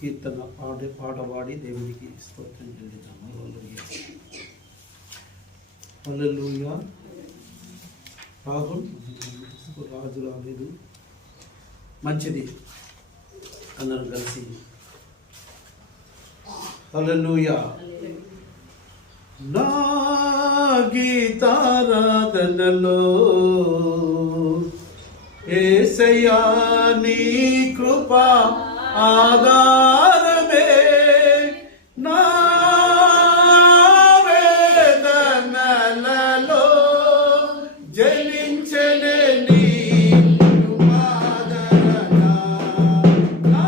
కీర్తన పాట పాడి దేవునికి స్తోత్రం చెల్లిద్దాము. హల్లెలూయా. రాహుల్ రాజు రాలేదు, మంచిది, అందరం కలిసి హల్లెలూయా. నా గీతారాధనలో యేసయ్యా నీ కృప ఆధారమే, నా వేదనలలో జనించనే నీ ఆదరణ, నా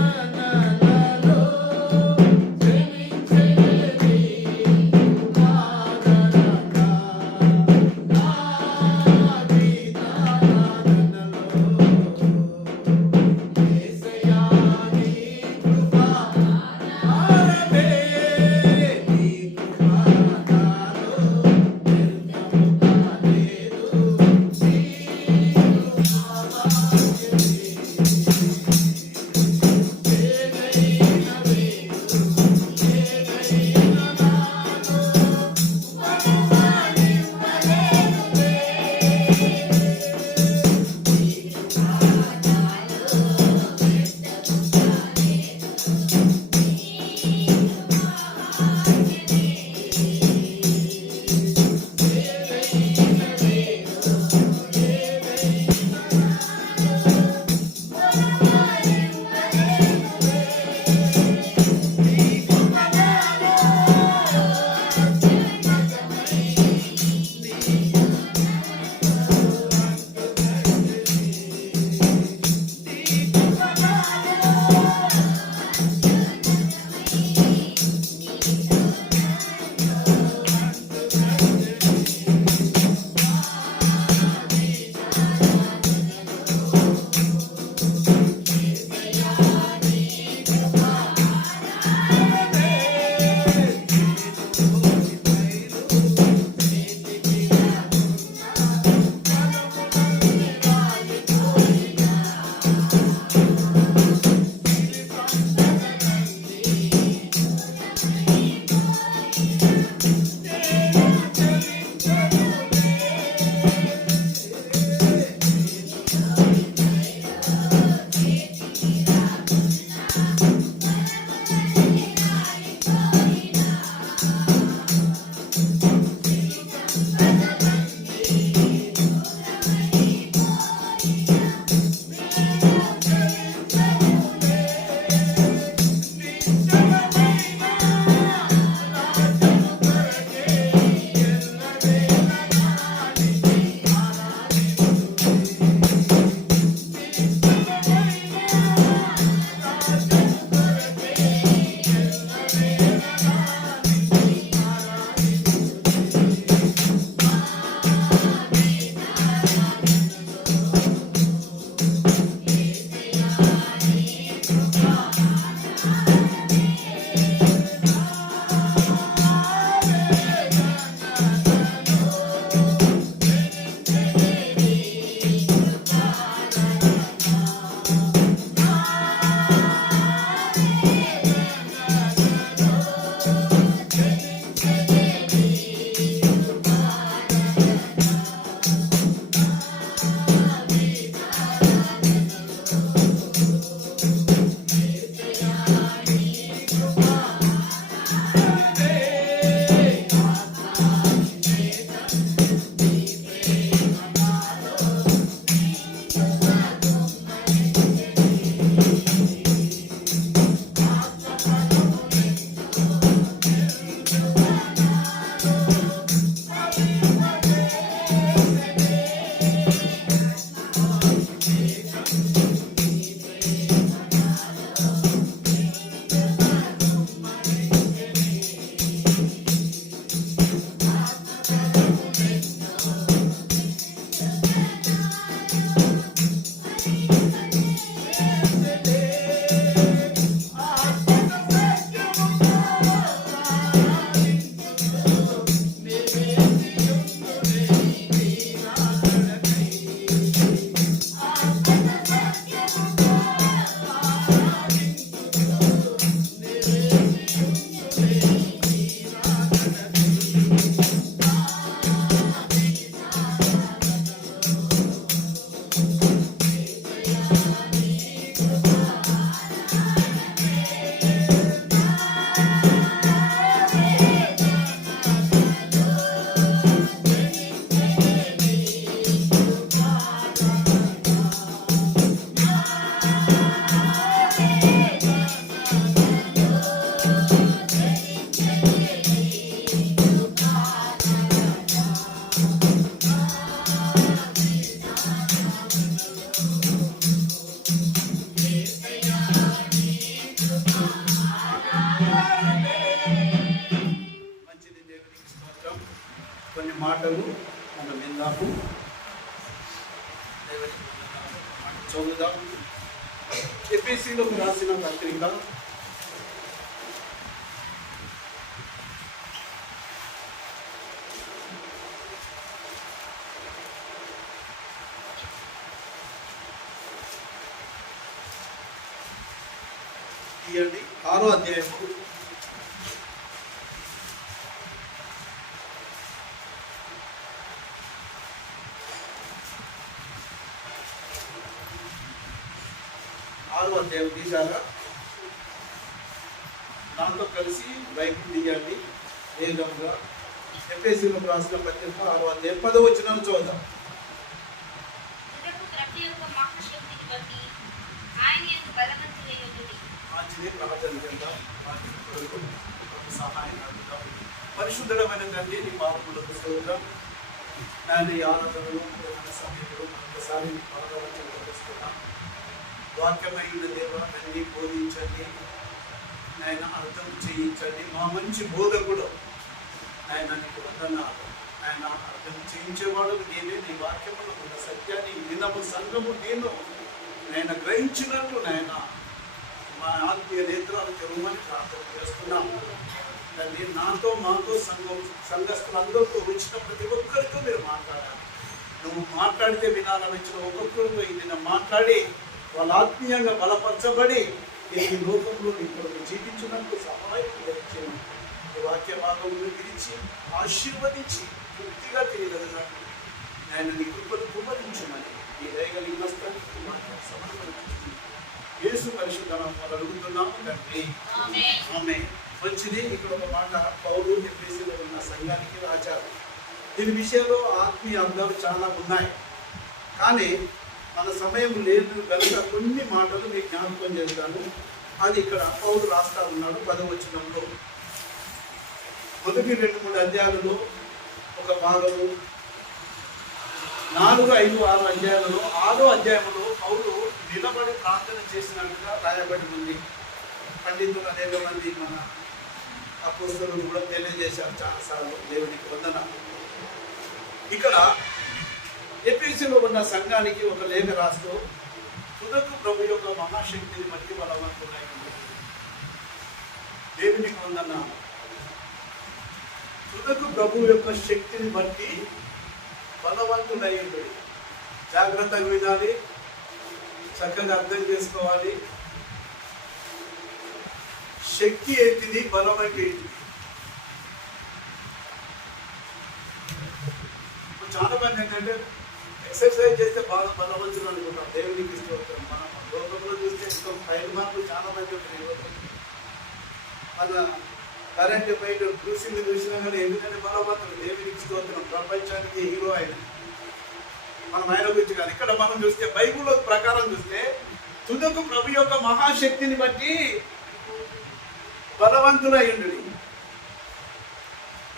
వేదనలలో జనించనే నీ ఆదరణ, నా గీతారాధనలో మాటలు మనం విందాము. చదువుదాం. ఎఫెసీయులకు రాసిన పత్రిక 6వ అధ్యాయము 6వ అధ్యాయం తీసారా? దాంతో కలిసి బైబిల్ తీయండి వేగంగా. ఎఫెసీయులకు రాసిన పత్రిక 6వ అధ్యాయం 10వ వచనం చూద్దాం. పరిశుద్ధమైన తండ్రి, నీ పాపములకు స్తోత్రం. నాయన ఆరాధనలు సమయంలో ఒకసారి పాల్గొనవచ్చుకున్నాం. వాక్యమైన దేవ తండ్రి, బోధించండి నాయన, అర్థం చేయించండి. మా మంచి బోధకుడు ఆయన నీకు వందనాలు. ఆయన అర్థం చేయించేవాడు నేనే. నీ వాక్యములో ఉన్న సత్యాన్ని వినము సంఘము నేను గ్రహించినట్టు నాయన మా ఆత్మీయ నేత్రాలు తెరవమని ప్రార్థన చేస్తున్నాము. తండ్రి, నాతో మాతో సంఘస్థులందరితో వచ్చిన ప్రతి ఒక్కరితో మీరు మాట్లాడాలి. నువ్వు మాట్లాడితే వినాలని వచ్చిన ఒక్కొక్కరితో ఇది మాట్లాడి వాళ్ళ ఆత్మీయంగా బలపరచబడి ఈ లోకంలో ఇక్కడ జీవించినందుకు సహాయం చేయండి. ఈ వాక్య భాగంలో పిలిచి ఆశీర్వదించి పూర్తిగా తెలియగలిగినట్టు ఆయన నీ కృపను కుమరించమని ఈ దయగలిగిన సమర్పించి యేసు పరిశుద్ధ నామములో అడుగుతున్నాము తండ్రి, ఆమేన్. మంచిది. ఇక్కడ ఒక మాట పౌలు ఎఫెసీలో ఉన్న సంఘానికి రాశారు. దీని విషయంలో ఆత్మీయ అర్థాలు చాలా ఉన్నాయి, కానీ మన సమయం లేదు కనుక కొన్ని మాటలు మీకు జ్ఞాపకం చేస్తాను. అది ఇక్కడ పౌలు రాస్తా ఉన్నాడు 10వ వచనంలో. మొదటి 2-3 అధ్యాయాలలో ఒక భాగము, 4, 5, 6 అధ్యాయాలలో 6వ అధ్యాయంలో పౌలు నిలబడి ప్రార్థన చేసినట్టుగా రాయబడి ఉంది. పండితులు అనేక మంది మన అపోస్తలులు కూడా తెలియజేశారు చాలాసార్లు. దేవునికి వందనాలు. ఇక్కడ ఎఫెసీలో ఉన్న సంఘానికి ఒక లేఖ రాస్తూ తుదకు ప్రభు యొక్క మహాశక్తిని బట్టి బలవంతులై దేవునికి వందనాలు. తుదకు ప్రభు యొక్క శక్తిని బట్టి బలవంతులై జాగ్రత్తగా వినాలి, చక్కగా అర్థం చేసుకోవాలి. శక్తి ఏంటిది, బలం అంటే ఏంటిది? చాలా మంది ఏంటంటే ఎక్సర్సైజ్ చేస్తే బాగా బలవంతులు అనుకుంటాం. దేవునికి స్తోత్రం. మనం లోకంలో చూస్తే 5 మార్కులు చాలా మంది ఉంటాయి. మన కరెంట్ బయట బ్రూసింగ్ చూసినా కానీ ఎందుకంటే బలవంతులు. దేవునికి స్తోత్రం. ప్రపంచానికి హీరో ఆయన. మనం ఆయన గురించి కాదు. ఇక్కడ మనం చూస్తే బైబిల్ ప్రకారం చూస్తే తుదకు ప్రభు యొక్క మహాశక్తిని బట్టి బలవంతులయ్యుండు.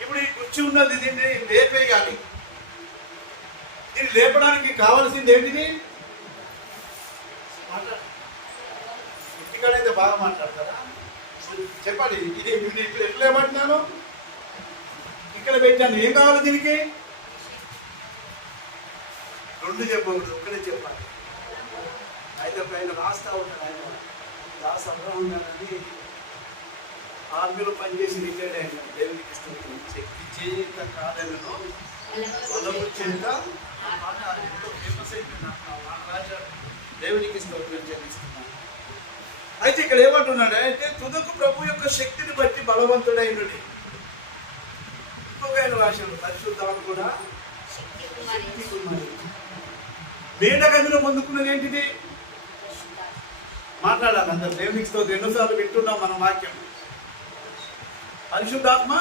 ఇప్పుడు ఈ కుర్చీ ఉన్నది, దీన్ని లేపేయాలి. దీన్ని లేపడానికి కావాల్సింది ఏంటిది? ఇక్కడైతే బాగా మాట్లాడతారా? చెప్పండి. ఇది ఇప్పుడు ఎట్లా లేపట్టినాను? ఇక్కడ పెట్టాను. ఏం కావాలి దీనికి? 2 చెప్పకూడదు, ఒక్కడే చెప్పాలి. అయితే ఆయన రాస్తా ఉంటాడు. ఆయన దాస్ అబ్రహం గారని ఆర్మీలో పనిచేసి రిటైర్డ్ అయినా. దేవునికి ఇస్తుంది. శక్తి చేత కాదనను బలము చేత ఎంతో ఫేమస్ అయిపోయింది. దేవునికి స్తోత్రం చెల్లిస్తున్నాను. అయితే ఇక్కడ ఏమంటున్నాడు అంటే తుదకు ప్రభు యొక్క శక్తిని బట్టి బలవంతుడైనది. ఇంకొక ఆయన రాశాడు, పరిశుద్ధాలు కూడా మేడ గదిలో పొందుకున్నది ఏంటిది? మాట్లాడాలి అందరు. దేవునికి స్తోత్రం. 2 సార్లు వింటున్నాం మనం వాక్యం. పరిశుద్ధాత్మ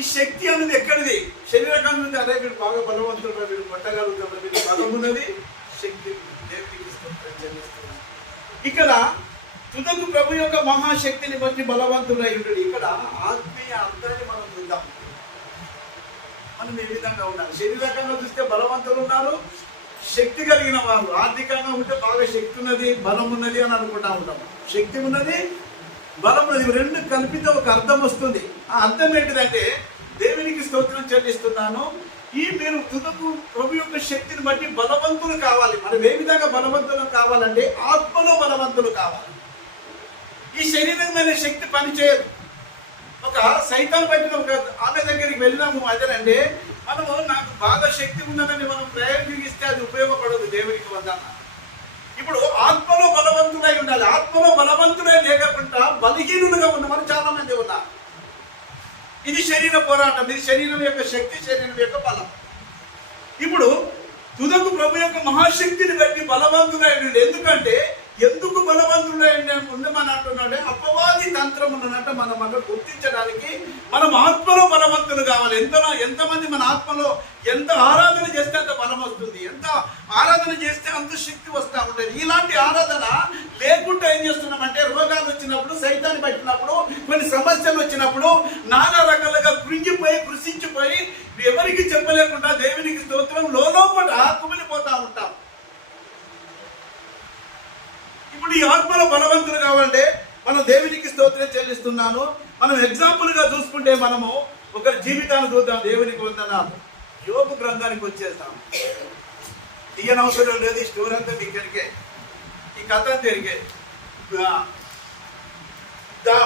ఈ శక్తి అనేది ఎక్కడిది? శరీరకం నుంచి. అదే వీడు బాగా బలవంతుడు, వీడు కొట్టగలుగుతాడు, వీడు బలమున్నది శక్తి. దేవునికి స్తోత్రం చెల్లిస్తున్నాను. ఇక్కడ తుదకు ప్రభు యొక్క మహాశక్తిని బట్టి బలవంతుడై ఉంటాడు. ఇక్కడ ఆత్మీయ అర్థాన్ని మనం చూద్దాం. మనం ఏ విధంగా ఉండాలి? శరీరకంగా చూస్తే బలవంతులు ఉన్నారు, శక్తి కలిగిన వారు. ఆర్థికంగా ఉంటే బాగా శక్తి ఉన్నది, బలం ఉన్నది అని అనుకుంటా ఉంటాం. శక్తి ఉన్నది, బలం ఉన్నది, 2 కలిపితే ఒక అర్థం వస్తుంది. ఆ అర్థం ఏంటిదంటే దేవునికి స్తోత్రం చెల్లిస్తున్నాను. ఈ మీరు తుదకు ప్రభు యొక్క శక్తిని బట్టి బలవంతులు కావాలి. మనం ఏ విధంగా బలవంతులు కావాలంటే ఆత్మలో బలవంతులు కావాలి. ఈ శరీరమైన శక్తి పనిచేయదు. ఒక సైతాన్ పట్టిన ఒక ఆమె దగ్గరికి వెళ్ళినాము. అదేనంటే మనము నాకు బాగా శక్తి ఉన్నదని మనం ప్రయోగిస్తే అది ఉపయోగపడదు. దేవునికి వందన. ఇప్పుడు ఆత్మలో బలవంతుడై ఉండాలి. ఆత్మలో బలవంతుడై లేకుండా బలహీనులుగా ఉన్నవారు చాలా మంది ఉన్నారు. ఇది శరీర పోరాటం. ఇది శరీరం యొక్క శక్తి, శరీరం యొక్క బలం. ఇప్పుడు తుదకు ప్రభు యొక్క మహాశక్తిని బట్టి బలవంతుడై ఉండాలి. ఎందుకంటే ఎందుకు బలవంతుడై ఉండమని అంటున్నాడే అపవాది తంత్రం ఉన్నదంటే మనం అక్కడ గుర్తించడానికి మనం ఆత్మలో బలవంతులు కావాలి. ఎంతమంది మన ఆత్మలో ఎంత ఆరాధన చేస్తే అంత బలం వస్తుంది, ఎంత ఆరాధన చేస్తే అంత శక్తి వస్తూ ఉంటుంది. ఇలాంటి ఆరాధన లేకుండా ఏం చేస్తున్నామంటే రోగాలు వచ్చినప్పుడు, సైతాన్ని పట్టినప్పుడు, కొన్ని సమస్యలు వచ్చినప్పుడు నానా రకాలుగా కృషించిపోయి ఎవరికి చెప్పలేకుండా దేవునికి స్తోత్రం లోపల కుమిలిపోతా ఉంటాం. ఇప్పుడు ఈ ఆత్మలో బలవంతులు కావాలంటే మనం దేవునికి స్తోత్రం చెల్లిస్తున్నాను. మనం ఎగ్జాంపుల్ గా చూసుకుంటే మనము ఒకరి జీవితాన్ని చూద్దాం. దేవునికి వందనాలు. యోబు గ్రంథానికి వచ్చేస్తాం. తీయనవసరం లేదు. ఈ స్టోరీ అంతా మీకు తిరిగే, ఈ కథ తిరిగే.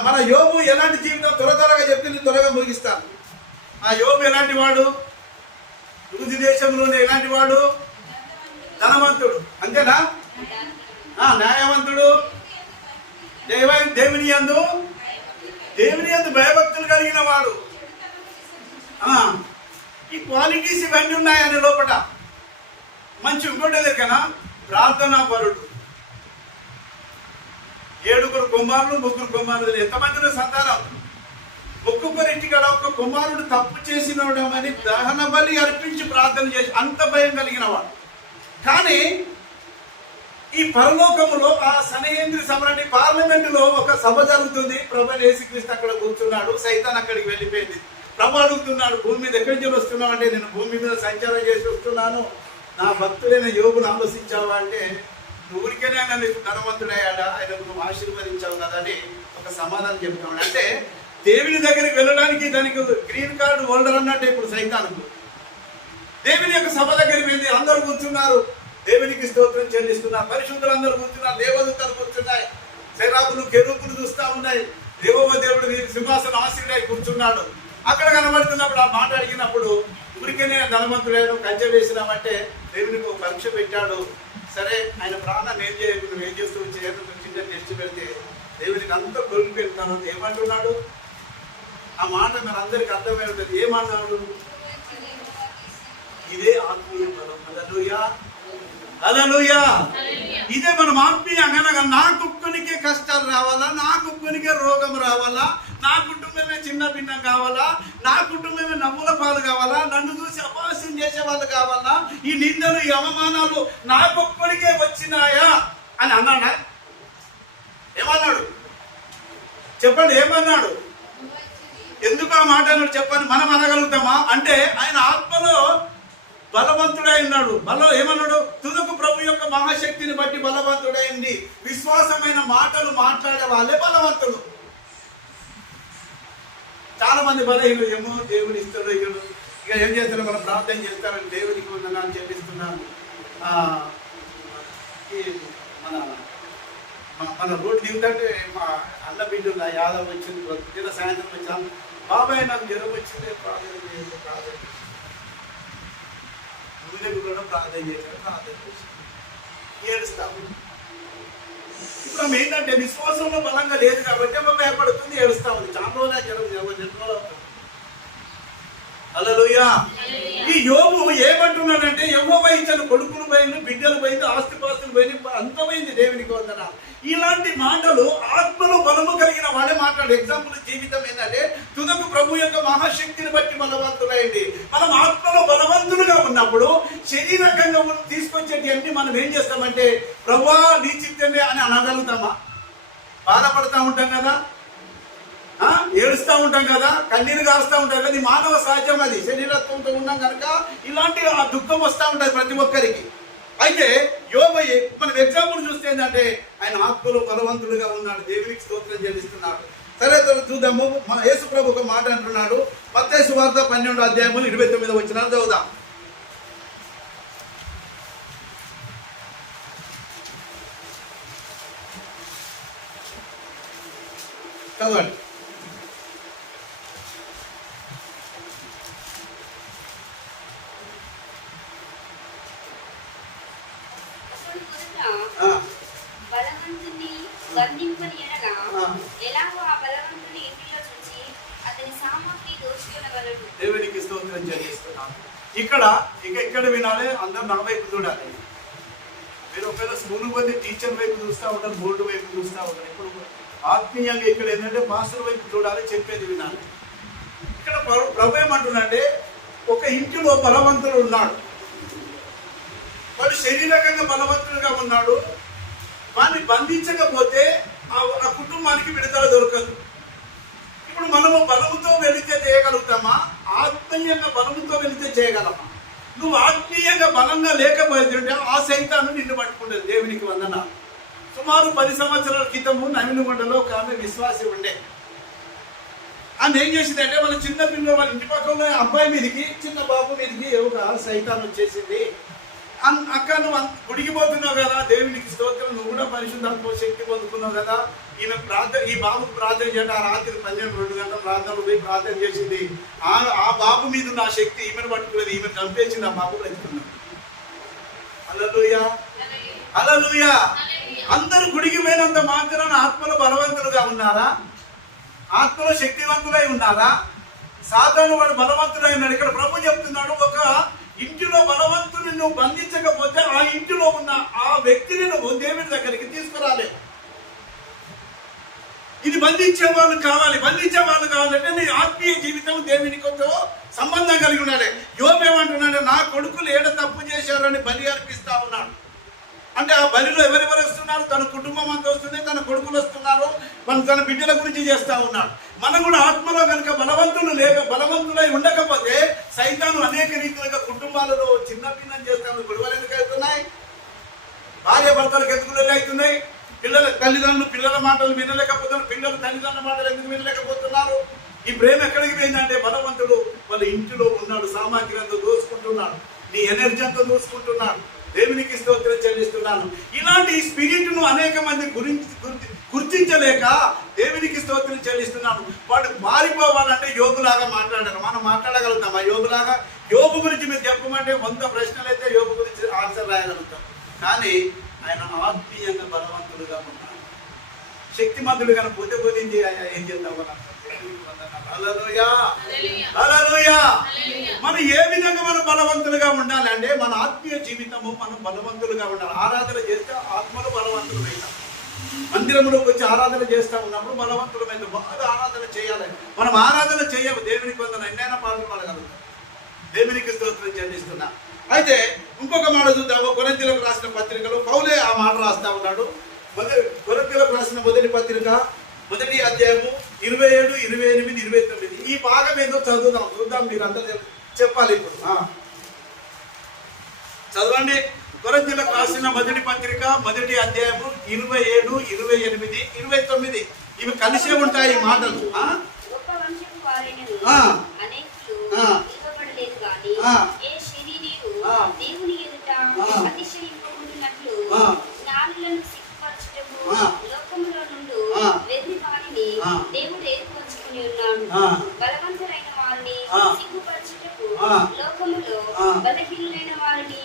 మన యోబు ఎలాంటి జీవితం త్వరగా చెప్తే త్వరగా ముగిస్తాను. ఆ యోబు ఎలాంటి వాడు? యూదు దేశంలోనే ఎలాంటి వాడు? ధనవంతుడు. అంతేనా? న్యాయవంతుడు, దేవుని యందు భయభక్తులు కలిగిన వాడు. ఈ క్వాలిటీస్ ఇవన్నీ ఉన్నాయని లోపల మంచి ఇంకోటి లెక్కన ప్రార్థనా పరుడు. 7 కుమారులు 3 కుమారులు. ఎంతమందిలో సంతానం? ఒక్కొక్కరి ఇంటికాడ ఒక్క కుమారుడు తప్పు చేసినవాడమని దహన బలి అర్పించి ప్రార్థన చేసి అంత భయం కలిగిన వాడు. కానీ ఈ పరలోకములో ఆ సనయేంద్రి సభని పార్లమెంటులో ఒక సభ జరుగుతుంది. ప్రభు యేసుక్రీస్తు అక్కడ కూర్చున్నాడు. సైతాన్ అక్కడికి వెళ్ళిపోయింది. ప్రభు అడుగుతున్నాడు, భూమి మీద ఎక్కడి నుంచి వస్తున్నావు అంటే నేను భూమి మీద సంచారం చేసి వస్తున్నాను. నా భక్తుడైన యోగును ఆలోచించావా అంటే ఊరికేనే నన్ను ధనవంతుడయ్యాడా, ఆయన ఆశీర్వదించావు కదా అని ఒక సమాధానం చెప్తున్నాడు. అంటే దేవుని దగ్గరికి వెళ్ళడానికి దానికి గ్రీన్ కార్డు హోల్డర్ అన్నట్టు ఇప్పుడు సైతానుకు. దేవుని యొక్క సభ దగ్గరికి వెళ్ళి అందరూ కూర్చున్నారు. దేవునికి స్తోత్రం చెల్లిస్తున్నారు. పరిశుద్ధులు అందరూ కూర్చున్నారు. దేవదూతలు కూర్చున్నాయి. శరాబులు కెరూబులు చూస్తూ ఉన్నాయి. దేవోమ దేవుడు సింహాసనం ఆశీర్వై కూర్చున్నాడు. అక్కడ కనబడుతున్నప్పుడు ఆ మాట అడిగినప్పుడు ఊరికేనే ధనవంతుడేను కంచె వేసినామంటే దేవునికి ఒక పరీక్ష పెట్టాడు. సరే ఆయన ప్రాణాన్ని ఏం చేయకు, నువ్వు ఏం చేస్తూ చిన్న టెస్ట్ పెడితే దేవునికి అంత కొలుపు పెడతాను ఏమంటున్నాడు? ఆ మాట మరి అందరికి అర్థమై ఉంటుంది. ఏమన్నాడు? ఇదే ఆత్మీయ బలం. హల్లెలూయా, హల్లెలూయా. ఇదే మనం ఆత్మీయంగా నా కుక్కనికే కష్టాలు రావాలా, నా కుక్కనికే రోగం రావాలా, నా కుటుంబమే చిన్న భిన్నం కావాలా, నా కుటుంబమే నవ్వుల పాలు కావాలా, నన్ను చూసి అపహాస్యం చేసే వాళ్ళు కావాలా, ఈ నిందలు ఈ అవమానాలు నా కుక్కనికే వచ్చినాయా అని అన్నాడా? ఏమన్నాడు చెప్పండి? ఏమన్నాడు? ఎందుకు ఆ మాట అన్నాడు చెప్పండి? మనం అనగలుగుతామా? అంటే ఆయన ఆత్మలో బలవంతుడై ఉన్నాడు. ఏమన్నాడు? తుదకు ప్రభు యొక్క మహాశక్తిని బట్టి బలవంతుడైంది. విశ్వాసమైన మాటలు మాట్లాడే వాళ్ళే బలవంతుడు. చాలా మంది బలహీనులు, ఏమో దేవుడు ఇస్తాడు, ఇక ఏం చేస్తారు, మనం ప్రార్థన చేస్తారని దేవుడికి వందనాలు చెల్లిస్తున్నాను. మన మన రోడ్డు దిగుతుంటే మా అన్న బిడ్డలు యాదవ్ వచ్చింది, పొద్దున సాయంత్రం వచ్చాము, బాబాయ్ నాకు జ్వరం వచ్చింది, ప్రార్థన చేయండి, ప్రార్థన కూడా ప్రార్థన చేశారు, ప్రార్థన చేసి ఏడుస్తాము. ఇప్పుడు ఆమె ఏంటంటే విశ్వాసంలో బలంగా లేదు కాబట్టి ఆమె భయపడుతుంది, ఏడుస్తా ఉంది. చాలా రోజులు జన్మలో అవుతుంది. హల్లెలూయా. ఈ యోబు ఏమంటున్నాడంటే యెహోవా ఇచ్చిన కొడుకులు పోయింది, బిడ్డలు పోయింది, ఆస్తిపాస్తులు పోయింది, అంతమైంది దేవునికి వందన. ఇలాంటి మాటలు ఆత్మలో బలము కలిగిన వాడే మాట్లాడు. ఎగ్జాంపుల్ జీవితం ఏంటంటే తుదకు ప్రభు యొక్క మహాశక్తిని బట్టి బలవంతులైంది. మనం ఆత్మలో బలవంతులుగా ఉన్నప్పుడు శరీరకంగా తీసుకొచ్చేటి అన్ని మనం ఏం చేస్తామంటే ప్రభువా నీ చిత్తమే అని అనగలుగుతామా? బాధపడతా ఉంటాం కదా, ఏడుస్తూ ఉంటాం కదా, కన్నీరు కారుస్తూ ఉంటాం కదా. ఇది మానవ సహజం, అది శరీరత్వంతో ఉన్నాం కనుక ఇలాంటి ఆ దుఃఖం వస్తూ ఉంటుంది ప్రతి ఒక్కరికి. అయితే యోబు మనం ఎగ్జాంపుల్ చూస్తే ఏంటంటే ఆయన ఆత్మలో బలవంతులుగా ఉన్నాడు, దేవునికి స్తోత్రం చెల్లిస్తున్నాడు. సరే చూద్దాము. మన యేసు ప్రభు ఒక మాట అంటున్నాడు. మత్తయి సువార్త 12వ అధ్యాయము 29వ వచనం చదువుదాం. చదవండి. దేవునికి స్తోత్రం చెల్లిస్తున్నాను. ఇక్కడ వినాలి, అందరు నా వైపు చూడాలి. మీరు ఒకవేళ స్కూల్ పోతే టీచర్ వైపు చూస్తూ ఉంటారు, బోర్డు వైపు చూస్తూ ఉంటారు. ఇప్పుడు ఆత్మీయంగా ఇక్కడ ఏంటంటే మాస్టర్ వైపు చూడాలి, చెప్పేది వినాలి. ఇక్కడ ప్రభు ఏమంటున్నాడంటే, ఒక ఇంటిలో బలవంతుడు ఉన్నాడు. వాడు శరీరకంగా బలవంతుడుగా ఉన్నాడు. వాడిని బంధించకపోతే ఆ కుటుంబానికి విడుదల దొరకదు. ఇప్పుడు మనము బలముతో వెళితే చేయగలుగుతామా? ఆత్మీయంగా బలముతో వెళితే చేయగలమా? నువ్వు ఆత్మీయంగా బలంగా లేకపోతుంటే ఆ సైతాన్ని నిన్ను పట్టుకుంటుంది. దేవునికి వందనాలు. సుమారు 10 సంవత్సరాల క్రితము నవినగొండలో ఒక ఆమె విశ్వాసి ఉండే. ఆమె ఏం చేసిందంటే, వాళ్ళ చిన్న పిల్లలు వాళ్ళ ఇంటి పక్కన అబ్బాయి మీదకి, చిన్న బాబు మీదకి ఒక సైతాన్ వచ్చేసింది. అక్క, నువ్వు గుడికి పోతున్నావు కదా, దేవునికి స్తోత్రం, నువ్వు కూడా పరిశుద్ధాత్మ శక్తి పొందుకున్నావు కదా, ఈ బాబుకు ప్రార్థన చేయండి. ఆ రాత్రి 12-2 గంటల ప్రార్థనలు పోయి ప్రార్థన చేసింది. ఆ బాబు మీద ఉన్న శక్తి ఈమెను పట్టుకునేది, ఈమెను చంపేసింది. ఆ బాబు బ్రతుకున్నాడు. హల్లెలూయా, హల్లెలూయా. అందరూ గుడికి పోయినంత మాత్రాన ఆత్మలో బలవంతులుగా ఉన్నారా? ఆత్మలో శక్తివంతులై ఉన్నారా? సాతాను వాడు బలవంతుడై ఉన్నాడు. ఇక్కడ ప్రభు చెప్తున్నాడు, ఒక ఇంటిలో బలవంతుని నువ్వు బంధించకపోతే ఆ ఇంటిలో ఉన్న ఆ వ్యక్తిని నువ్వు దేవుని దగ్గరికి తీసుకురాలే. ఇది బంధించే వాళ్ళు కావాలంటే నీ ఆత్మీయ జీవితం దేవునితో సంబంధం కలిగి ఉండాలి. యోబు ఏమంటున్నాడు, నా కొడుకులు ఏడ తప్పు చేశారని బలి అర్పిస్తా ఉన్నాడు. అంటే ఆ బలిలో ఎవరెవరు వస్తున్నారు? తన కుటుంబం అంతా వస్తుంది, తన కొడుకులు వస్తున్నారు, తన బిడ్డల గురించి చేస్తా ఉన్నాడు. మనం కూడా ఆత్మలో కనుక బలవంతులై ఉండకపోతే సైతాను అనేక రీతిలుగా కుటుంబాలలో చిన్న భిన్నం చేస్తాను. గొడవలు ఎందుకు అవుతున్నాయి? భార్య భర్తలకు ఎందుకు అవుతున్నాయి? తల్లిదండ్రులు పిల్లల మాటలు వినలేకపోతున్నారు. పిల్లలు తల్లిదండ్రుల మాటలు ఎందుకు వినలేకపోతున్నారు? ఈ ప్రేమ ఎక్కడికి పోయిందంటే, బలవంతుడు వాళ్ళ ఇంటిలో ఉన్నాడు, సామాగ్రి అంతా దోసుకుంటున్నాడు, నీ ఎనర్జీ అంతా దోసుకుంటున్నాడు. దేవునికి స్తోత్రం చెల్లిస్తున్నాను. ఇలాంటి స్పిరిట్ ను అనేక మంది గుర్తించలేక దేవునికి స్తోత్రం చెల్లిస్తున్నాను. వాడు మారిపోవాలంటే యోగులాగా మాట్లాడారు. మనం మాట్లాడగలుగుతామా యోగులాగా? యోబు గురించి మీరు చెప్పమంటే 100 ప్రశ్నలు అయితే యోబు గురించి ఆన్సర్ రాయగలుగుతాం. కానీ ఆయన ఆత్మీయంగా బలవంతుడుగా ఉన్నాడు. శక్తిమంతుడు కానీ పోతే ఏం చేద్దాం? హల్లెలూయా, హల్లెలూయా. మనం ఏ విధంగా మనం బలవంతులుగా ఉండాలి అంటే, మన ఆత్మీయ జీవితము మనం బలవంతులుగా ఉండాలి. ఆరాధన చేస్తే ఆత్మలో బలవంతులమైనా, మందిరంలోకి వచ్చి ఆరాధన చేస్తా ఉన్నప్పుడు బలవంతులమైన బాగా ఆరాధన చేయాలి. మనం ఆరాధన చేయము, దేవునికి కొందరు ఎన్నైనా పాల్గొనగలుగుతాం. దేవునికి స్తోత్రం చెల్లిస్తున్నా. అయితే ఇంకొక మాట చూద్దాము. కొరింథీయులకు రాసిన పత్రికలో పౌలే ఆ మాట రాస్తా ఉన్నాడు. కొరింథీయులకు రాసిన మొదటి పత్రిక 1వ అధ్యాయము 27, 28, 29 ఈ భాగం ఏదో చూద్దాం. మీరు అందరూ చెప్పాలి. ఇప్పుడు చదవండి. కొరింథీయులకు రాసిన మొదటి పత్రిక 1వ అధ్యాయము 27, 28, 29 ఇవి కలిసే ఉంటాయి ఈ మాటలు. దేవుడు ఏర్పరచుకుని ఉన్నాడు. బలవంతులైన వారిని సిగ్గుపరచుటకు లోకములో బలహీనులైన వారిని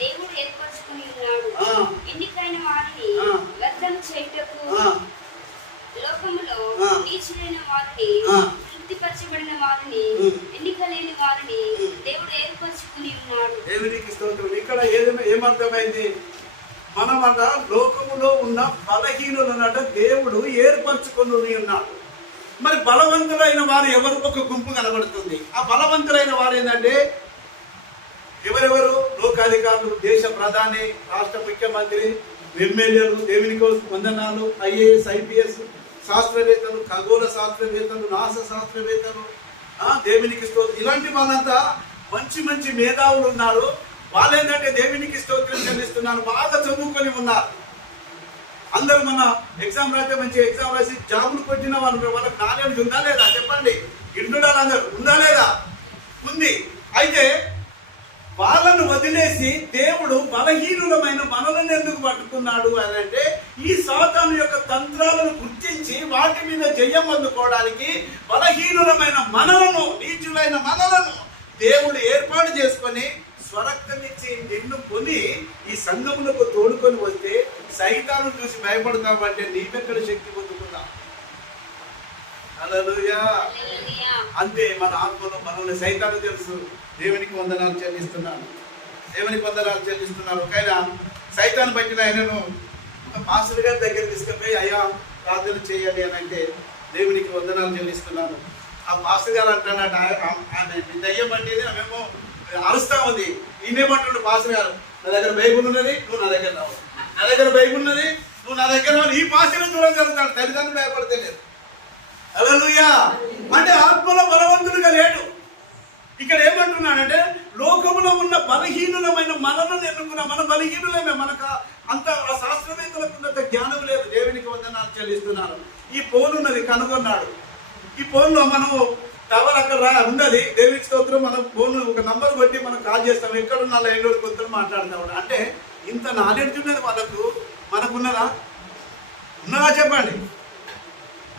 దేవుడు ఏర్పరచుకుని ఉన్నాడు. ఎన్నికైన వారిని వ్యర్థం చేయుటకు లోకములో నీచులైన వారిని, తృప్తిపరచబడిన వారిని, ఎన్నిక లేని వారిని దేవుడు ఏర్పరచుకుని ఉన్నాడు. దేవునికి స్తోత్రం. ఇక్కడ ఏమర్థమైంది? మనమట లోకములో ఉన్న బలహీనులనట దేవుడు ఏర్పరచుకొని ఉన్నాడు. మరి బలవంతులైన వారు ఎవరు? ఒక గుంపు కనబడుతుంది. ఆ బలవంతులైన వారు ఏంటంటే ఎవరెవరు? లోకాధికారులు, దేశ ప్రధాని, రాష్ట్ర ముఖ్యమంత్రి, ఎమ్మెల్యేలు, దేవునికి వందనాలు, IAS, IPS, శాస్త్రవేత్తలు, ఖగోళ శాస్త్రవేత్తలు, నాసా శాస్త్రవేత్తలు, దేవునికి స్తోత్రం. ఇలాంటి వాళ్ళంతా మంచి మేధావులు ఉన్నారు. వాళ్ళు ఏంటంటే దేవునికి స్తోత్రం చెల్లిస్తున్నారు. బాగా చదువుకొని ఉన్నారు. అందరూ మన ఎగ్జామ్ రాస్తే మంచి ఎగ్జామ్ రాసి జాబులు కొట్టిన వాళ్ళకి నాలెడ్జ్ ఉందా లేదా? చెప్పండి. ఇంటున్నారు అందరు ఉందా లేదా? ఉంది. అయితే వాళ్ళను వదిలేసి దేవుడు బలహీనులమైన మనలను ఎందుకు పట్టుకున్నాడు అని అంటే, ఈ సాతాను యొక్క తంత్రాలను గుర్తించి వాటి మీద జయం అందుకోవడానికి బలహీనులమైన మనలను, నీచులైన మనలను దేవుడు ఏర్పాటు చేసుకొని స్వరక్తమిచ్చి ఎన్నుకొని ఈ సంఘములకు తోడుకొని వస్తే సైతాను చూసి భయపడతామంటే నీవెక్కడ శక్తి పొందుకున్నా? హల్లెలూయా. అంతే, మన ఆత్మలో మనల్ని సైతాను తెలుసు. దేవునికి వందనాలు చెల్లిస్తున్నాను, దేవునికి వందనాలు చెల్లిస్తున్నాను. ఒకైనా సైతాను పట్టిన ఆయనను ఒక పాస్టర్ గారి దగ్గర తీసుకుపోయి అయ్యా ప్రార్థన చేయాలి అని అంటే దేవునికి వందనాలు చెల్లిస్తున్నాను. ఆ పాస్టర్ గారు అంటున్నాడు, ఆమె దయ్యం పట్టింది, ఆమెమో అరుస్తా ఉంది. ఈయనేమంటుండు పాస్టర్ గారు, నా దగ్గర బైబుల్ ఉన్నది, నువ్వు నా దగ్గర రావు, నా దగ్గర బైబుల్ ఉన్నది, నువ్వు నా దగ్గర రావు. ఈ పాస్టర్ దూరం జరుగుతాడు, తల్లిదండ్రులు భయపడతలేదు. హల్లెలూయా. అంటే ఆత్మలో బలవంతుడుగా లేడు. ఇక్కడ ఏమంటున్నాడంటే, లోకములో ఉన్న బలహీనులమైన మనలను ఎన్నుకున్న, మన బలహీనులమే, మనకు అంత శాస్త్రవేత్తలకు ఉన్నంత జ్ఞానం లేదు. దేవునికి వందనాలు చెల్లిస్తున్నాను. ఈ ఫోన్ ఉన్నది, కనుగొన్నాడు. ఈ ఫోన్లో మనం టవర్ అక్కడ ఉన్నది, దేవునికి స్తోత్రం. మనం ఫోన్ ఒక నంబర్ కొట్టి మనం కాల్ చేస్తాం, ఎక్కడున్నా లైన్లో కొంత మాట్లాడతాం. అంటే ఇంత నాలెడ్జ్ ఉన్నది వాళ్ళకు, మనకున్నదా? ఉన్నదా చెప్పండి?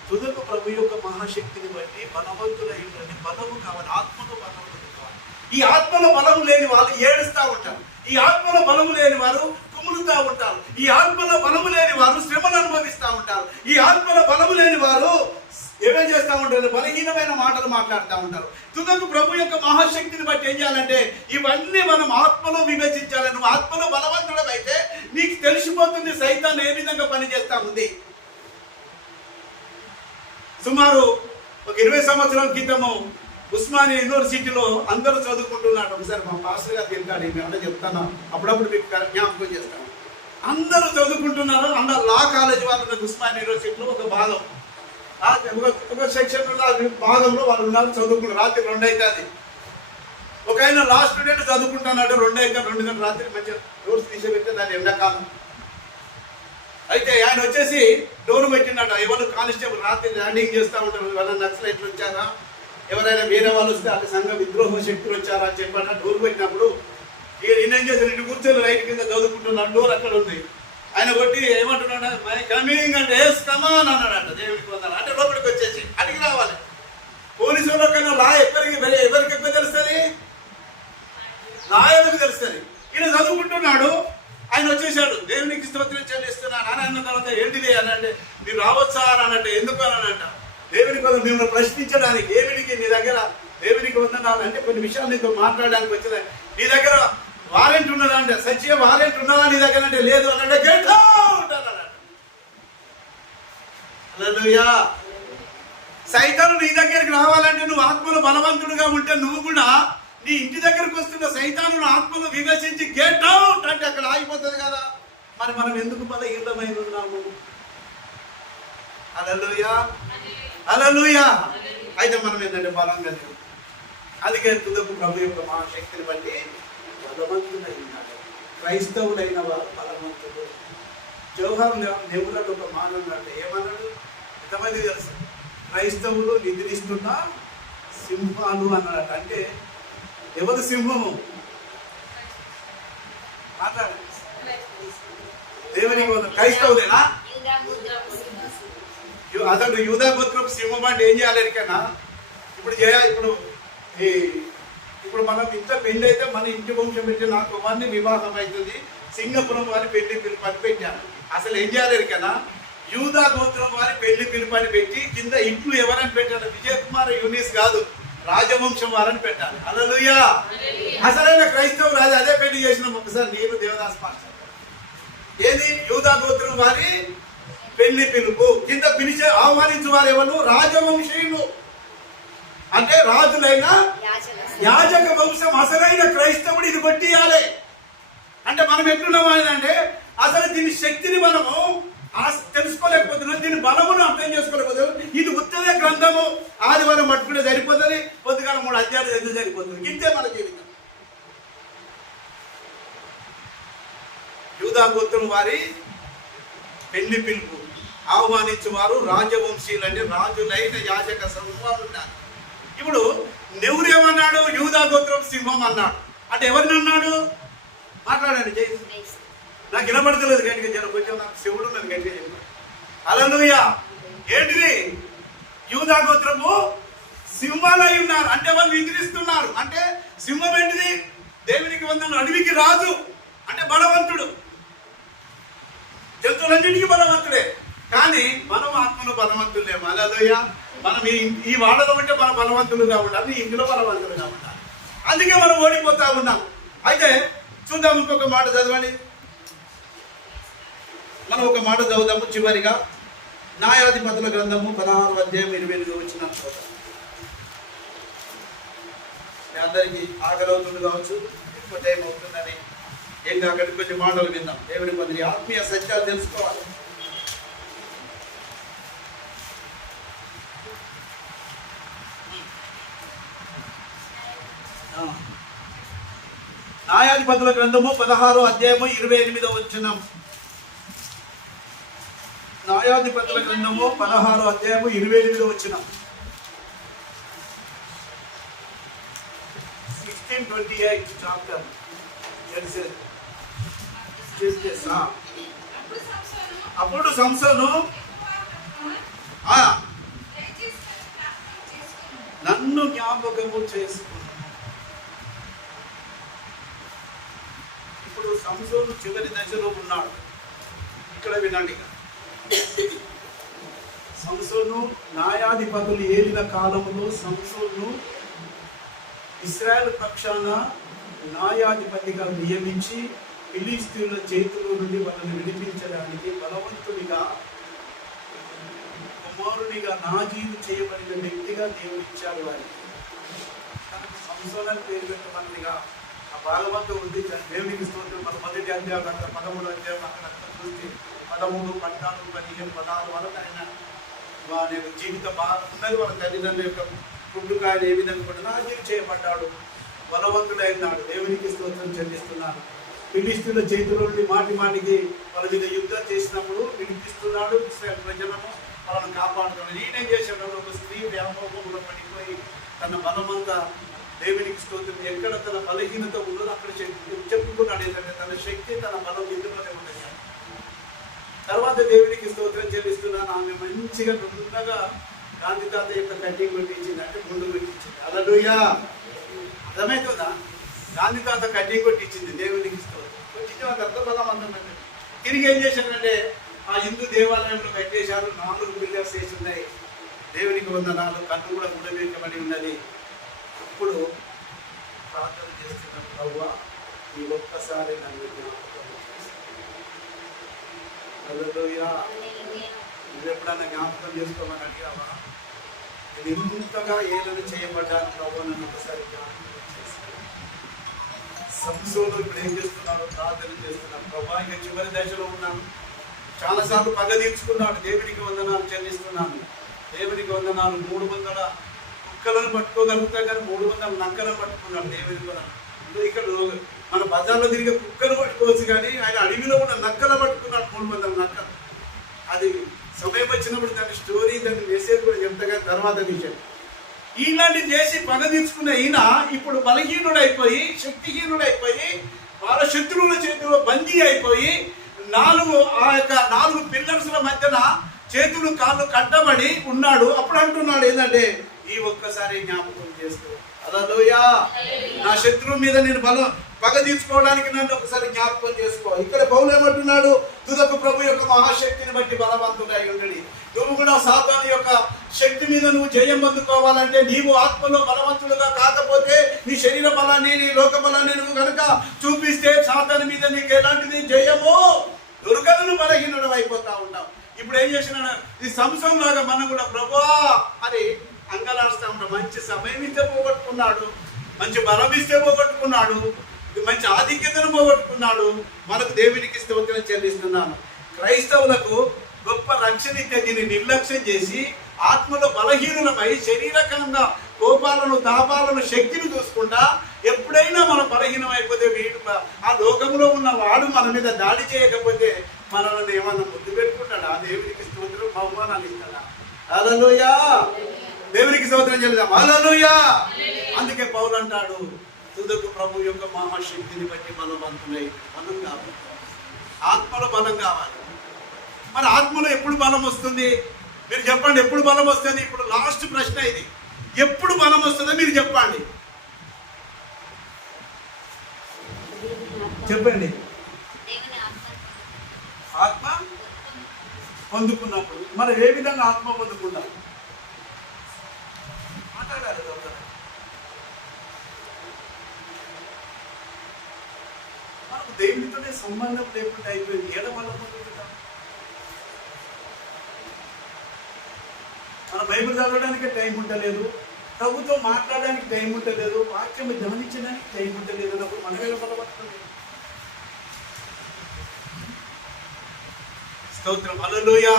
తుదకు ప్రభు యొక్క మహాశక్తిని బట్టి బలవంతులైన బలము కావాలి, ఆత్మలో బలవంతులు కావాలి. ఈ ఆత్మలో బలము లేని వాళ్ళు ఏడుస్తూ ఉంటారు, ఈ ఆత్మలో బలము లేని వారు కుములుతూ ఉంటారు, ఈ ఆత్మలో బలము లేని వారు శ్రమను అనుభవిస్తూ ఉంటారు, ఈ ఆత్మలో బలము లేని వారు ఏమేం చేస్తూ ఉంటారు? బలహీనమైన మాటలు మాట్లాడుతూ ఉంటారు. తుదకు ప్రభు యొక్క మహాశక్తిని బట్టి ఏం చేయాలంటే, ఇవన్నీ మనం ఆత్మలో వివేచించాలి. నువ్వు ఆత్మలో బలవంతుడమైతే నీకు తెలిసిపోతుంది సైతాన్ ఏ విధంగా పనిచేస్తా ఉంది. సుమారు ఒక 20 సంవత్సరాల క్రితము ఉస్మానియా యూనివర్సిటీలో అందరూ చదువుకుంటున్నాడు. ఒకసారి మా పాస్టర్ గారు తింటాడు, అంటే చెప్తాను, అప్పుడప్పుడు మీకు జ్ఞాపకం చేస్తాను. అందరూ చదువుకుంటున్నారు. అందరు లా కాలేజ్ వాళ్ళు ఉస్మానియా యూనివర్సిటీలో ఒక భాగం, ఒక సెక్షన్ భాగంలో వాళ్ళు ఉన్నారు, చదువుకుంటారు. రాత్రి 2 అవుతుంది. ఒక ఆయన లా స్టూడెంట్ చదువుకుంటున్నాడు. 2 అయితే 2 గంటల రాత్రి మంచిగా డోర్స్ తీసేపెట్టే దాని ఎండాకాలం. అయితే ఆయన వచ్చేసి డోర్ పెట్టినాడు. ఎవరు కానిస్టేబుల్ రాత్రి ల్యాండింగ్ చేస్తూ ఉంటారు, వాళ్ళ నక్సలైట్లు వచ్చారా, ఎవరైనా వేరే వాళ్ళు వస్తే వాళ్ళ సంఘ విద్రోహ శక్తులు వచ్చారా అని చెప్పాడు. డోర్ పెట్టినప్పుడు ఈయన ఏం చేశారు, ఇటు కూర్చొని రైట్ కింద చదువుకుంటున్నాడు. డోర్ అక్కడ ఉంది. ఆయన కొట్టి ఏమంటున్నాడు, మై కమింగ్ అంటే కమాన్ అన్నాడంట. దేవుడికి వందనాలు అంటే లోపలికి వచ్చేసి అడిగి రావాలి. పోలీసు వాళ్ళకన్నా లా ఎవరికి ఎక్కువ తెలుస్తుంది? లాయర్లకు తెలుస్తుంది. ఈయన చదువుకుంటున్నాడు, ఆయన వచ్చేసాడు. దేవునికి స్తోత్రం చెల్లిస్తున్నాను అని అన్న తర్వాత ఏంటిది అని అంటే, మీరు రావచ్చా అని అన్నట్టు. ఎందుకు అని అంట, దేవునికి వందనాలు మిమ్మల్ని ప్రశ్నించడానికి. ఏమిటికి నీ దగ్గర దేవునికి వందనాలు అంటే కొన్ని విషయాలు నీతో మాట్లాడడానికి వచ్చింది. నీ దగ్గర వారెంట్ ఉన్నదా అంటే, సత్య వారెంట్ ఉన్నదా నీ దగ్గర అంటే, లేదు అనంటే గెట్ అవుట్ అన్నాడు. హల్లెలూయా. సైతాను నీ దగ్గరికి రావాలంటే నువ్వు ఆత్మలో బలవంతుడుగా ఉంటే నువ్వు కూడా నీ ఇంటి దగ్గరకు వస్తున్న సైతాను ఆత్మలో విమర్శించి గెట్ అవుట్ అంటే అక్కడ ఆగిపోతుంది కదా. మరి మనం ఎందుకు బలహీనమై ఉన్నాము? హల్లెలూయా, హల్లెలూయా. అయితే మనం ఏంటంటే బలంగా లేవు. అందుకే తుదకు ప్రభు యొక్క మహాశక్తిని బట్టి బలవంతులై ఉన్నారు. క్రైస్తవులైన వారు బలవంతులు. జవహర్ నెహ్రూ ఒక మాట అంటే ఏమన్నాడు? ఎంతమంది తెలుసు? క్రైస్తవులు నిద్రిస్తున్న సింహాలు అన్నాడట. అంటే ఎవరు సింహము? మాట్లాడండి. దేవునికి క్రైస్తవులేనా? అసలు యూదా గోత్రపు సింహం అంటే ఏం చేయాలి ఎరికైనా? ఇప్పుడు మనం ఇంత పెళ్లి అయితే మన ఇంటి వంశం పెట్టి నా కుమార్ని వివాహం అవుతుంది, సింగపురం వారి పెళ్లి పిలుపని పెట్టాను. అసలు ఏం చేయాలి ఎరికైనా? యూదా గోత్రం వారి పెళ్లి పిలుపని పెట్టి కింద ఇంట్లో ఎవరని పెట్టారు? విజయ్ కుమార్ యూనిస్ కాదు, రాజవంశం వారని పెట్టాలి. హల్లెలూయా. అసలైన క్రైస్తవ రాజు అదే పెళ్లి చేసినాం. ఒకసారి నేను దేవదాస్ పాస్టర్ ఏది యూదా గోత్రం వారి పెళ్లి పిలుపు కింద పిలిచే ఆహ్వానించు వారు ఎవరు? రాజవంశీయులు, అంటే రాజులైన యాజక వంశం. అసలైన క్రైస్తవుడు ఇది కొట్టియాలి. అంటే మనం ఎట్లున్నాం అంటే, అసలు దీని శక్తిని మనము తెలుసుకోలేకపోతున్నాం, దీని బలమును అర్థం చేసుకోలేకపోతున్నాం. ఇది ఉత్తదే గ్రంథము, ఆదివారం పట్టుకుంటే సరిపోతుంది, పొద్దుగాల 3 అధ్యాయాలు ఎందుకు సరిపోతుంది. ఇంతే మన జీవితం. యూదా గోత్రం వారి పెళ్లి పిలుపు ఆహ్వానించు వారు రాజవంశీయులు, అంటే రాజులైన యాజక సమూహాలు ఉన్నారు. ఇప్పుడు నెవరేమన్నాడు? యూదా గోత్రం సింహం అన్నాడు. అంటే ఎవరిని అన్నాడు? మాట్లాడండి జై. నాకు వినపడతలేదు గట్టిగా, జనం కొంచెం నాకు శివుడు ఉన్నది గట్టిగా చెప్పాడు. హల్లెలూయా. ఏంటిది? యూదా గోత్రము సింహాలై ఉన్నారు. అంటే వాళ్ళు నిద్రిస్తున్నారు. అంటే సింహం ఏంటిది? దేవునికి వందన, అడవికి రాజు, అంటే బలవంతుడు, జంతువులన్నిటికీ బలవంతుడే. కానీ మనం ఆత్మను బలవంతులేము. హల్లెలూయా. మనం ఈ వాడలో ఉంటే మనం బలవంతులుగా ఉండాలి, ఇందులో బలవంతులుగా ఉండాలి. అందుకే మనం ఓడిపోతా ఉన్నాం. అయితే చూద్దాం, ఇంకొక మాట చదవండి. మనం ఒక మాట చదువుదాము చివరిగా. న్యాయాధిపతుల గ్రంథము 16వ అధ్యాయం 28 వచ్చిన అందరికీ ఆకలవుతుంది కావచ్చు, ఎక్కువ టైం అవుతుందని ఏం కాకండి, కొంచెం మాటలు విందాం. దేవుడి కొందరి ఆత్మీయ సత్యాలు తెలుసుకోవాలి. న్యాయాధిపతుల గ్రంథము 16వ అధ్యాయము 28వ వచనం. న్యాయాధిపతుల గ్రంథము 16వ అధ్యాయము 28వ వచనం. 16:28 చాప్టర్. అప్పుడు సంసోను నన్ను జ్ఞాపకము చేసుకున్నాను. ఇప్పుడు సంసోను చివరి దశలో ఉన్నాడు. ఇక్కడ వినండి. సంసోను న్యాయాధిపతులు ఏలిన కాలంలో సంసోను ఇశ్రాయేలు పక్షాన న్యాయాధిపతిగా నియమించి ఫిలిష్తీయుల చేతుల నుండి వాళ్ళని విడిపించడానికి బలవంతునిగా, కుమారునిగా నాజీరు చేయబడిన వ్యక్తిగా దేవుడు ఇచ్చాడు వారికి. సంసోను అని పేరు పెట్టమన్నదిగా ఆ బలవంతుడు ఉంది. దేవునికి స్తోత్రం. మన మొదటి అధ్యాయం 13వ అధ్యాయం అక్కడ చూస్తే 13, 14, 15, 16 వరకు ఆయన వారి యొక్క జీవిత బాగా ఉన్నది. వాళ్ళ తల్లిదండ్రుల యొక్క పుట్టుక ఆయన ఏ విధంగా కూడా నాజీరు చేయబడ్డాడు, బలవంతుడైనాడు. దేవునికి స్తోత్రం చెల్లిస్తున్నాడు. ఫిలిష్తీయుల చేతుల నుండి మాటి మాటికి వాళ్ళ మీద యుద్ధం చేసినప్పుడు విడిపిస్తున్నాడు. ఇశ్రాయేలు ప్రజలను వాళ్ళని కాపాడుతున్నాడు. ఈయన చేశాడు, ఒక స్త్రీ వ్యామోహంలో పడిపోయి తన బలమంతా, దేవునికి స్తోత్రం, ఎక్కడ తన బలహీనత ఉన్నదో అక్కడ చెప్పుకున్నాడు. ఏంటంటే తన శక్తి, తన బలం ఇందులోనే ఉన్నది. తర్వాత దేవునికి స్తోత్రం చెల్లిస్తున్నాను. ఆమె మంచిగా నున్నగా గాంధీ తాత యొక్క కట్టింగ్ కొట్టించింది, అంటే ముందు కొట్టించింది. హల్లెలూయా. అర్థమవుతుందా? గాంధీ తాత కట్టింగ్ కొట్టించింది. దేవునికి స్తోత్రం. కొట్టించి వాళ్ళ అర్థ బలవంతమైంది. తిరిగి ఏం చేశారంటే ఆ హిందూ దేవాలయంలో కట్టేశారు. 4 పిల్లర్స్ వేసి ఉన్నాయి. దేవునికి వందనాలు. కన్ను కూడా గుడబెట్టబడి ఉన్నది. ఇప్పుడు ప్రార్థన చేస్తున్న ప్రభువా, ఈ ఒక్కసారి నన్ను జ్ఞాపకం చేసుకో. హల్లెలూయా. నువ్వు ఎప్పుడన్నా జ్ఞాపకం చేసుకోమని అడిగావా? నేను ఇంతగా ఏదైనా చేయబడ్డాను ప్రభు, నన్ను ఒకసారి జ్ఞాపకం చేసుకో. సంసోను ఇప్పుడు ఏం చేస్తున్నాడు? ప్రార్థన చేస్తున్నాడు. ప్రభా, ఇక చివరి దశలో ఉన్నాను. చాలాసార్లు పగ తీర్చుకున్నాడు. దేవునికి వందనాలు చెల్లిస్తున్నాను. దేవునికి వందనాలు. 300 కుక్కలను పట్టుకోగలుగుతా కానీ 300 నక్కలను పట్టుకున్నాడు. దేవునికి వందనాలు. ఇక్కడ మన బజార్లో తిరిగే కుక్కను పట్టుకోవచ్చు కానీ ఆయన అడవిలో ఉన్న నక్కలు పట్టుకున్నాడు. 300 నక్కలు. అది సమయం వచ్చినప్పుడు దాని స్టోరీ, దాని మెసేజ్ కూడా చెప్తా కానీ తర్వాత విషయం. ఇలాంటి చేసి పగ తీర్చుకున్న ఈయన ఇప్పుడు బలహీనుడైపోయి, శక్తిహీనుడైపోయి, వాళ్ళ శత్రువుల చేతిలో బందీ అయిపోయి, ఆ యొక్క 4 పిల్లర్స్ల మధ్యన చేతులు కాళ్ళు కట్టబడి ఉన్నాడు. అప్పుడు అంటున్నాడు ఏంటంటే, ఈ ఒక్కసారి జ్ఞాపకం చేసుకో. హల్లెలూయా. నా శత్రువు మీద నేను పగ తీర్చుకోవడానికి నన్ను ఒకసారి జ్ఞాపకం చేసుకో. ఇక్కడ పౌలు ఏమంటున్నాడు? తుదకు ప్రభు యొక్క మహాశక్తిని బట్టి బలవంతుడై ఉండడి. నువ్వు కూడా సాతాను యొక్క శక్తి మీద నువ్వు జయం పొందుకోవాలంటే నీవు ఆత్మలో బలవంతుడుగా కాకపోతే, నీ శరీర బలాన్ని, నీ లోక బలాన్ని నువ్వు కనుక చూపిస్తే సాతాను మీద నీకు ఎలాంటిది జయము దొరకదు. నువ్వు బలహీనుడు అయిపోతా ఉంటావు. ఇప్పుడు ఏం చేసినాడు? ఈ సంసం లాగా మనం కూడా ప్రభువా అని అంగలాడుతూ ఉంటాం. మంచి సమయం ఇస్తే పోగొట్టుకున్నాడు, మంచి బలం ఇస్తే పోగొట్టుకున్నాడు, మంచి ఆధిక్యతను పోగొట్టుకున్నాడు. మనకు దేవునికి స్తోత్రం చెల్లిస్తున్నాను. క్రైస్తవులకు గొప్ప రక్షణ ఇస్తే దీన్ని నిర్లక్ష్యం చేసి ఆత్మలో బలహీనులమై శరీరకంగా కోపాలను, తాపాలను, శక్తిని చూసుకుంటా ఎప్పుడైనా మనం బలహీనం అయిపోతే ఆ లోకంలో ఉన్న వాడు మన మీద దాడి చేయకపోతే మనల్ని ఏమన్నా ముద్దు పెట్టుకుంటాడా? దేవునికి స్తోత్రం, బహుమానాలు ఇస్తాడా? హల్లెలూయా. దేవునికి స్తోత్రం చెల్లిద్దాం. హల్లెలూయా. అందుకే పౌలు అంటాడు, తుదకు ప్రభు యొక్క మహాశక్తిని బట్టి బలవంతులై. బలం కావాలి, ఆత్మలో బలం కావాలి. మరి ఆత్మలో ఎప్పుడు బలం వస్తుంది? మీరు చెప్పండి, ఎప్పుడు బలం వస్తుంది? ఇప్పుడు లాస్ట్ ప్రశ్న ఇది, ఎప్పుడు బలం వస్తుందో మీరు చెప్పండి. చెప్పండి. ఆత్మ పొందుకున్నప్పుడు. మరి ఏ విధంగా ఆత్మ పొందుకుంటాం? మాట్లాడాలి కదా. మనకు దేవునితోనే సంబంధం లేకుండా అయిపోయింది. ఏడ మనం పొందుకుంటాం? మన బైబిల్ చదవడానికి టైం ఉండలేదు, ప్రభుతో మాట్లాడడానికి టైం ఉండలేదు, వాక్యం ధ్యానించడానికి టైం ఉండలేదు అన్నప్పుడు మనం ఎలా బలపడుతుంది? స్తోత్రం. హల్లెలూయా.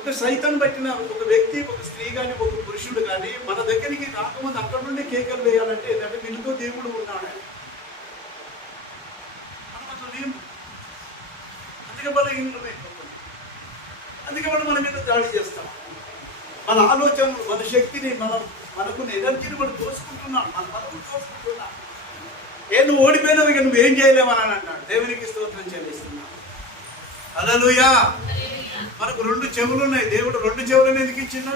ఒక సైతాన్ని బట్టిన ఒక వ్యక్తి, ఒక స్త్రీ కానీ, ఒక పురుషుడు కానీ మన దగ్గరికి రాకముందు అక్కడ నుండి కేకలు వేయాలంటే ఏంటంటే వీళ్ళతో దేవుడు ఉన్నాడు. మనం అట్లా లేము. అందుకే బలహీనమే. అందుకే మనం మన మీద దాడి చేస్తాం. మన ఆలోచనలు, మన శక్తిని, మనకున్న ఎనర్జీని మనం దోసుకుంటున్నాం, మన బలం దోసుకుంటున్నాం. నువ్వు ఓడిపోయినావు, ఇక నువ్వేం చేయలేవని అంటాడు. దేవునికి స్తోత్రం చెల్లిస్తున్నాం. హల్లెలూయా. మనకు 2 చెవులు ఉన్నాయి. దేవుడు 2 చెవులను ఎందుకు ఇచ్చిండు?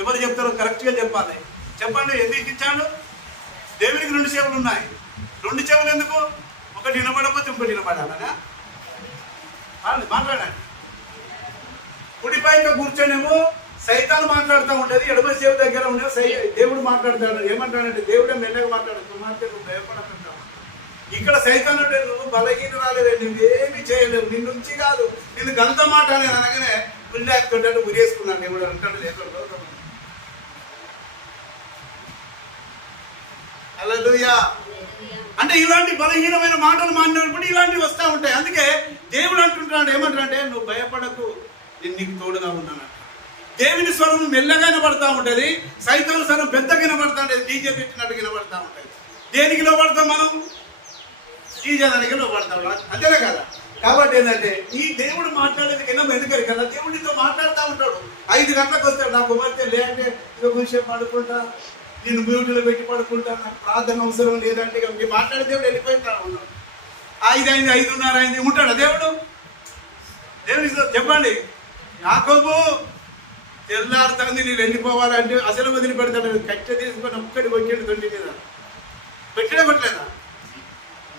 ఎవరు చెప్తారో కరెక్ట్గా చెప్పాలి. చెప్పండి, ఎందుకు ఇచ్చాడు? దేవునికి 2 చెవులు ఉన్నాయి. 2 చెవులు ఎందుకు? ఒకటి వినపడకపోతే ఇంకోటి వినపడాలనా? మాట్లాడండి. కుడిపైన కూర్చొనేమో సైతాను మాట్లాడుతూ ఉంటుంది, ఎడమ చెవి దగ్గర ఉండేమో దేవుడు మాట్లాడతాడు. ఏమంటాడంటే, దేవుడే మెల్లగా మాట్లాడు, కుమార్తె నువ్వు భయపడకుంటావు. ఇక్కడ సైతాను అంటే, నువ్వు బలహీనరాలేవు, నువ్వేమి చేయలేవు, నీ నుంచి కాదు, నిన్ను గంత మాట అని అనగానే పుల్లాక్తుంటే ఉరేసుకున్నాను. దేవుడు అంటాడు. హల్లెలూయా. అంటే ఇలాంటి బలహీనమైన మాటలు మాట్లాడినప్పుడు ఇలాంటివి వస్తూ ఉంటాయి. అందుకే దేవుడు అంటుంటాడు, ఏమంటాడంటే, నువ్వు భయపడకు, నేను నీకు తోడుగా ఉన్నాను. దేవుని స్వరం మెల్లగా వినబడతా ఉంటుంది, సైతాను స్వరం పెద్దగా వినబడతా ఉంటుంది, డీజే పెట్టినట్టు వినబడతా ఉంటుంది. దేనికి లోపడతాం మనం? డీజే దానికి లోపడతాం, అంతేనే కదా. కాబట్టి ఏంటంటే, ఈ దేవుడు మాట్లాడేది వినము. ఎందుకని కదా, దేవుడితో మాట్లాడుతూ ఉంటాడు. 5 గంటలకు వస్తాడు, నా కుమార్తె లేదంటే ఇక కొంచెం పడుకుంటా, నేను మ్యూట్లో పెట్టి పడుకుంటా, నాకు ప్రార్థన అవసరం లేదంటే ఇక మీరు మాట్లాడే దేవుడు వెళ్ళిపోతా ఉన్నాడు. 5 అయింది, 5:30 అయింది, ఉంటాడా దేవుడు? దేవుని చెప్పండి. యాకోబు తెల్లారుతుంది, నేను వెళ్ళిపోవాలంటే అసలు వదిలిపెడతాడు. కట్టె తీసుకొని ఒక్కటి కొట్టాడు దొండి మీద. పెట్టడే కొట్టలేదా?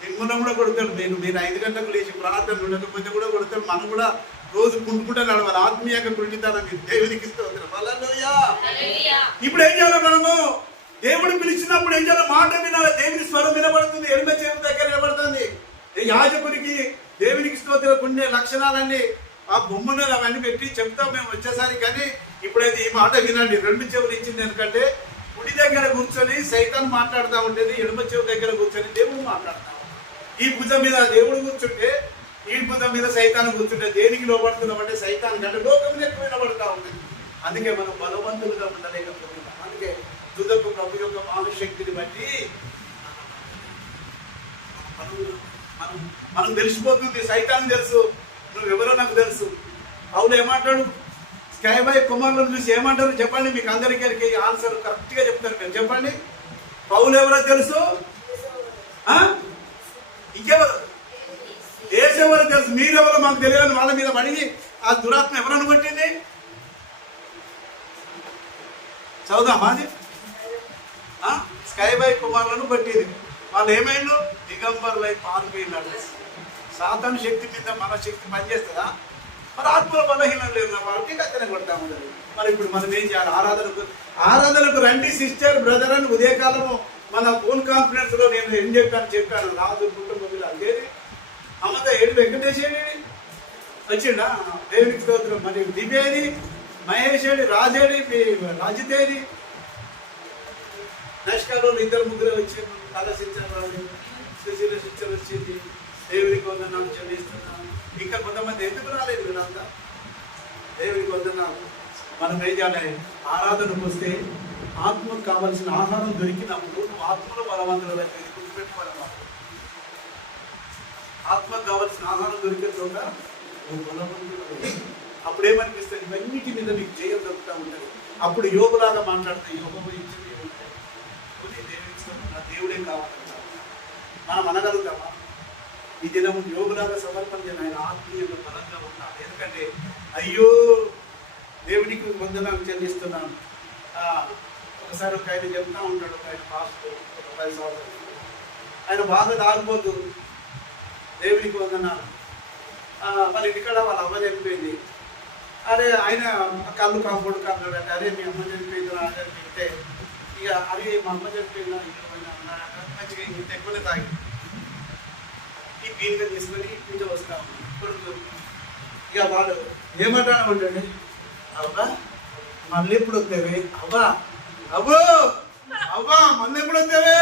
మిమ్మల్ని కూడా కొడతాడు. మీరు 5 గంటలకు లేచి ప్రార్థన ఉండకపోతే కూడా కొడతాడు. మనం కూడా రోజు కుంటుకుంటున్నాడు, వాళ్ళ ఆత్మీయంగా కుంటుతానని దేవునికి స్తోత్రం. హల్లెలూయా. ఇప్పుడు ఏం చేయాలి మనము? దేవుడు పిలిచినప్పుడు ఏం చేయాలి? మాట వినాలి. దేవుని స్వరం వినబడుతుంది, ఎడమ చెవి దగ్గర వినబడుతుంది. యాజకునికి దేవునికి స్తోత్రం ఉండే లక్షణాలన్నీ ఆ బొమ్మను అవన్నీ పెట్టి చెప్తాం మేము వచ్చేసరికి. కానీ ఇప్పుడైతే ఈ మాట వినండి. 2 చెవులు ఇచ్చింది. ఎందుకంటే కుడి దగ్గర కూర్చొని సైతాన్ మాట్లాడుతూ ఉండేది, ఎడమ చెవి దగ్గర కూర్చొని దేవుడు మాట్లాడుతూ. ఈ భుజం మీద దేవుడు కూర్చుంటే, ఈ భుజం మీద సైతాన్ కూర్చుంటే దేనికి లోపడుతున్నాం అంటే సైతాన్ కంటే లోకం ఎక్కువ వినబడుతూ ఉంటుంది. అందుకే మనం బలవంతులుగా ఉండలేకపోతున్నాం. అందుకే తుదకు ప్రభు యొక్క మహాశక్తిని బట్టి మనం తెలిసిపోతుంది. సైతాన్ తెలుసు, నువ్వెవరో నాకు తెలుసు. అవును ఏమంటాడు? స్కైబాయ్ కుమారులను చూసి ఏమంటారు చెప్పండి? మీకు అందరికీ ఆన్సర్ కరెక్ట్గా చెప్తారు. మీరు చెప్పండి. పౌలు ఎవరో తెలుసు, ఇంకెవరు? ఏసెవరో తెలుసు. మీరెవరో మాకు తెలియని వాళ్ళ మీద పడి ఆ దురాత్మ ఎవరని కొట్టింది? చదువుదామా? అది స్కైబాయ్ కుమారులను పట్టింది. వాళ్ళు ఏమైనా దిగంబరులై పాల్పోయినాడు. సాతాను శక్తి మీద మన శక్తి పనిచేస్తుందా? మరి ఆత్మల బలహీనం లేదు కాబట్టి అతనే కొడతా ఉండదు. మరి ఇప్పుడు మనం ఏం చేయాలి? ఆరాధనకు రండి సిస్టర్, బ్రదర్ అని ఉదయకాలము మన ఫోన్ కాన్ఫరెన్స్ లో నేను ఏం చెప్పాను. రాజు కుటుంబం అదేది అమ్మత ఏడు వెంకటేష్ ఏడి వచ్చిండా? దేవునికి స్తోత్రం. మరి దివ్యేది, మహేష్ ఏడి, రాజేడి, రాజితేది, నష్కాలో 2-3 వచ్చింది. కళ శిక్షణ సుశీల శిక్షణ వచ్చింది. దేవునికి వందనాలు చెల్లిస్తున్నాను. ఇంకా కొంతమంది ఎందుకు రాలేదు? వీళ్ళంతా దేవునికి వందనాలు. మనం ఏం చేయాలి? ఆరాధనకు వస్తే ఆత్మకు కావలసిన ఆహారం దొరికినప్పుడు నువ్వు ఆత్మలో బలవంతులు అయితే గుర్తుపెట్టుకోవాలి. ఆత్మకు కావలసిన ఆహారం దొరికే చోట నువ్వు బలవంతులు. అప్పుడు ఏమనిపిస్తుంది, ఇవన్నిటి మీద నీకు జయం దొరుకుతూ ఉంటుంది. అప్పుడు యోగులాగా మాట్లాడితే యోగము ఇచ్చింది ఉంటాయి. నా దేవుడే కావాలంటారు. మనం అనగలుగుతామా? ఈ దినము యోగులాగా సమర్పణ చేయని ఆయన ఆత్మీయంగా బలంగా ఉన్నాడు. ఎందుకంటే అయ్యో దేవునికి వందనాలు చెల్లిస్తున్నాను. ఒకసారి ఒక ఆయన చెప్తా ఉంటాడు, ఒక ఆయన పాస్టర్, ఒక 10 సంవత్సరాలు ఆయన బాగా తాగిపోతూ దేవునికి వందనాలు. మరి ఇక్కడ వాళ్ళ అమ్మ చనిపోయింది. అరే ఆయన కళ్ళు కాంపౌండ్ కన్నాడు అంటే, అరే మీ అమ్మ చనిపోయింది రా అని చెప్తే, ఇక అరే మా అమ్మ చనిపోయిందా మంచిగా ఇంత ఎక్కువనే తాగి ఈ పీలుగా తీసుకొని పూజ వస్తా ఉన్నాడు. ఇక వాడు ఏమంటాడు, అవ్వా మళ్ళీ ఎప్పుడు వస్తేవే, అవ్వా అవ్వో అవ్వా మళ్ళీ ఎప్పుడు వస్తేవే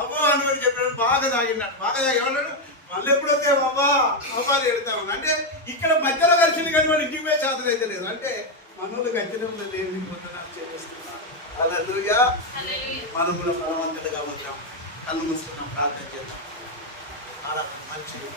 అవ్వో అని చెప్పాడు. బాగా తాగినాడు. బాగా తాగి ఏమన్నాడు, మళ్ళీ ఎప్పుడు వస్తేవా అవ్వా అవ్వా అని ఎడతాము. అంటే ఇక్కడ మధ్యలో కలిసింది కానీ వాడు ఇంటికి పోయే శాతం అయితే లేదు. అంటే మనోళ్ళు గచ్చినంలో లేని పొందనాలు చేస్తున్నాం. హల్లెలూయా. మనం కూడా బలవంతులుగా ఉంటాం. కళ్ళు మూసుకున్నాం, ప్రార్థన చేద్దాం. మంచిది.